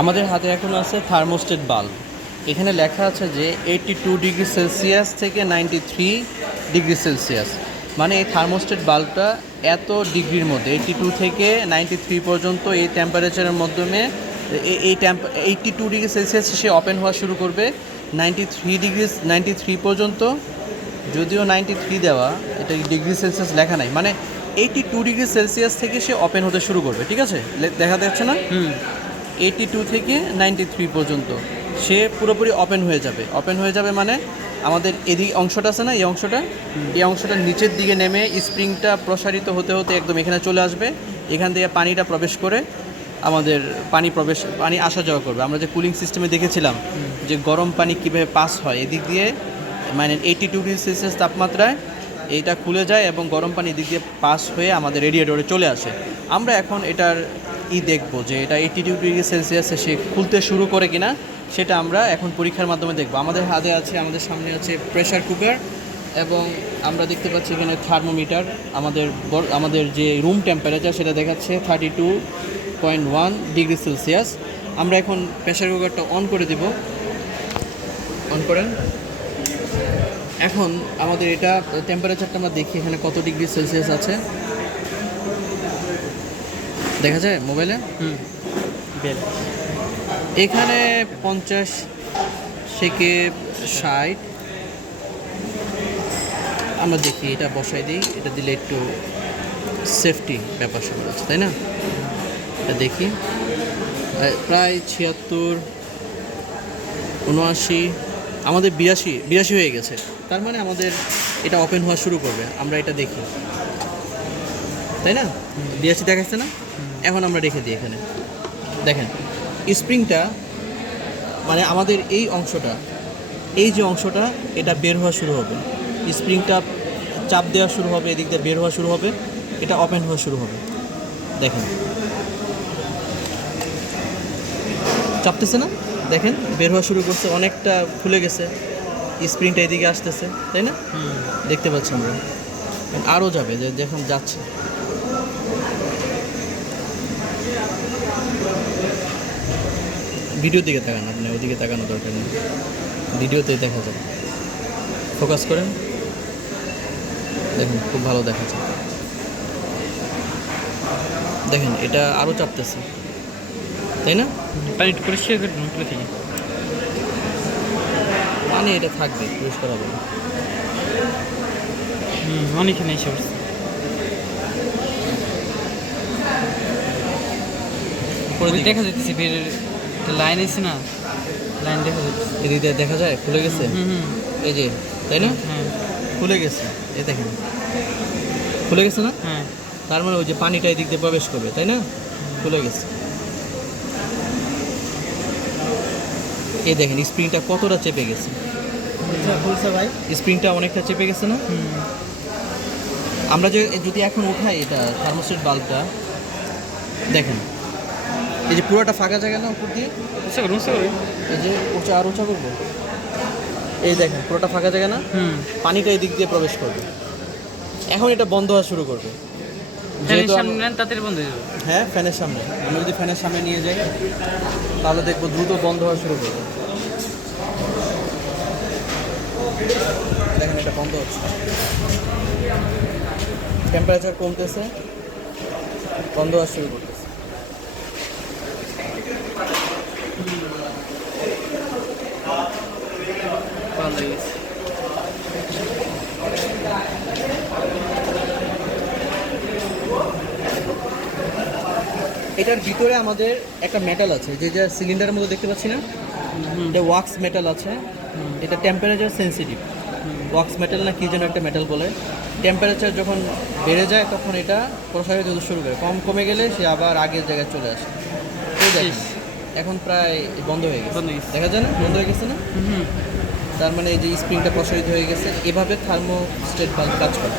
আমাদের হাতে এখন আছে থার্মোস্টেট বাল্ব এখানে লেখা আছে যে এইটটি টু ডিগ্রি সেলসিয়াস থেকে নাইনটি থ্রি ডিগ্রি সেলসিয়াস মানে এই থার্মোস্টেট বাল্বটা এত ডিগ্রির মধ্যে এইটটি টু থেকে নাইনটি থ্রি পর্যন্ত এই টেম্পারেচারের মাধ্যমে এই temp eighty two degree celsius সে ওপেন হওয়া শুরু করবে। Ninety three degree ninety three পর্যন্ত, যদিও নাইনটি থ্রি দেওয়া, এটা ডিগ্রি সেলসিয়াস লেখা নাই। মানে এইটটি টু ডিগ্রি সেলসিয়াস থেকে সে ওপেন হতে শুরু করবে, ঠিক আছে? দেখা যাচ্ছে না? হুম। এইটি টু থেকে নাইনটি থ্রি পর্যন্ত। সে পুরোপুরি ওপেন হয়ে যাবে। ওপেন হয়ে যাবে মানে আমাদের এদিক অংশটা আছে না? এই অংশটা? এই অংশটা নিচের দিকে নেমে স্প্রিংটা প্রসারিত হতে হতে একদম এখানে চলে আসবে। এখান থেকে পানিটা প্রবেশ করে আমাদের পানি প্রবেশ পানি আসা যাওয়া করবে। আমরা যে কুলিং সিস্টেমে দেখেছিলাম যে গরম পানি কীভাবে পাস হয় এদিক দিয়ে মানে এইটি টু ডিগ্রি সেলসিয়াস তাপমাত্রায় এইটা খুলে যায় এবং গরম পানি এদিক দিয়ে পাস হয়ে আমাদের রেডিয়েটরে চলে আসে। আমরা এখন এটার ই দেখব যে এটা এইটি ডিগ্রি সেলসিয়াসে সে খুলতে শুরু করে কিনা, সেটা আমরা এখন পরীক্ষার মাধ্যমে দেখব। আমাদের হাতে আছে, আমাদের সামনে আছে প্রেশার কুকার এবং আমরা দেখতে পাচ্ছি এখানে থার্মোমিটার আমাদের আমাদের যে রুম টেম্পারেচার সেটা দেখাচ্ছে thirty two point one degree celsius আমরা এখন প্রেশার কুকারটা অন করে দেব। অন করেন। এখন আমাদের এটা টেম্পারেচারটা আমরা দেখি এখানে কত ডিগ্রি সেলসিয়াস আছে। দেখা যায় মোবাইলে? হুম। এখানে পঞ্চাশ থেকে ষাট। আমরা দেখি এটা বসাই দিই এটা দিলে একটু সেফটি ব্যাপার স্যাপার আছে তাই না? এটা দেখি। প্রায় ছিয়াত্তর উনআশি আমাদের বিরাশি বিরাশি হয়ে গেছে। তার মানে আমাদের এটা ওপেন হওয়া শুরু করবে আমরা এটা দেখি। তাই না? বিরাশি দেখাচ্ছে না? এখন আমরা রেখে দিই এখানে। দেখেন স্প্রিংটা মানে আমাদের এই অংশটা এই যে অংশটা এটা বের হওয়া শুরু হবে। স্প্রিংটা চাপ দেওয়া শুরু হবে এদিক দিয়ে বের হওয়া শুরু হবে এটা ওপেন হওয়া শুরু হবে। দেখেন। চাপতেছে না? দেখেন বের হওয়া শুরু করছে অনেকটা খুলে গেছে। স্প্রিংটা এদিকে আসতেছে তাই না? দেখতে পাচ্ছি আমরা। আরও যাবে যে যখন যাচ্ছে। ভিডিওর দিকে তাকান আপনি ওদিকে তাকানো দরকার নেই। ভিডিওতে দেখা যাবে। ফোকাস করেন। দেখুন খুব ভালো দেখা যায় দেখেন এটা আরও চাপতেছে। তাই না? পানি পরিষ্কার করে থেকে মানে এটা থাকবে পরিষ্কার হবে হুম অনেকখানে এসে পড়ছে। দেখা যাচ্ছে বেরের লাইন আছে না? লাইন দেখা যাচ্ছে। এদিক দিয়ে দেখা যায়? খুলে গেছে? এই যে তাই না? হ্যাঁ। খুলে গেছে। এই দেখেন। খুলে গেছে না? হ্যাঁ। তার মানে ওই যে পানিটা এদিক দিয়ে প্রবেশ করবে তাই না? খুলে গেছে। এই দেখেন স্প্রিংটা কতটা চেপে গেছে। খুলছে ভাই। স্প্রিংটা অনেকটা চেপে গেছে না? আমরা যে যদি এখন উঠাই এটা থার্মোস্টেট বাল্বটা দেখেন এই যে পুরোটা ফাঁকা জায়গা না উপর দিয়ে? বুঝতে পারো বুঝতে পারো এই যে উঁচা আর উঁচা করব? এই দেখেন পুরোটা ফাঁকা জায়গা না? হুম। পানিটা এই দিক দিয়ে প্রবেশ করবে। এখন এটা বন্ধ হওয়া শুরু করবে। হয়ে হ্যাঁ ফ্যানের সামনে। আমি যদি ফ্যানের সামনে নিয়ে যাই তাহলে দেখব দ্রুত বন্ধ হওয়া শুরু করবে। দেখেন এটা বন্ধ হচ্ছে। টেম্পারেচার কমতেছে বন্ধ হওয়া শুরু করতেছে ভালো লেগেছে এটার ভিতরে আমাদের একটা মেটাল আছে যে যা সিলিন্ডারের মধ্যে দেখতে পাচ্ছি না? এটা ওয়াক্স মেটাল আছে। এটা টেম্পারেচার সেন্সিটিভ ওয়াক্স মেটাল না কি যেন একটা মেটাল বলে। টেম্পারেচার যখন বেড়ে যায় তখন এটা প্রসারিত হতে শুরু করে। কম কমে গেলে সে আবার আগের জায়গায় চলে আসে। এখন প্রায় বন্ধ হয়ে গেছে। দেখা যায় না? বন্ধ হয়ে গেছে না? তার মানে এই যে স্প্রিংটা প্রসারিত হয়ে গেছে এভাবে থার্মোস্টেট বাল্ব কাজ করে।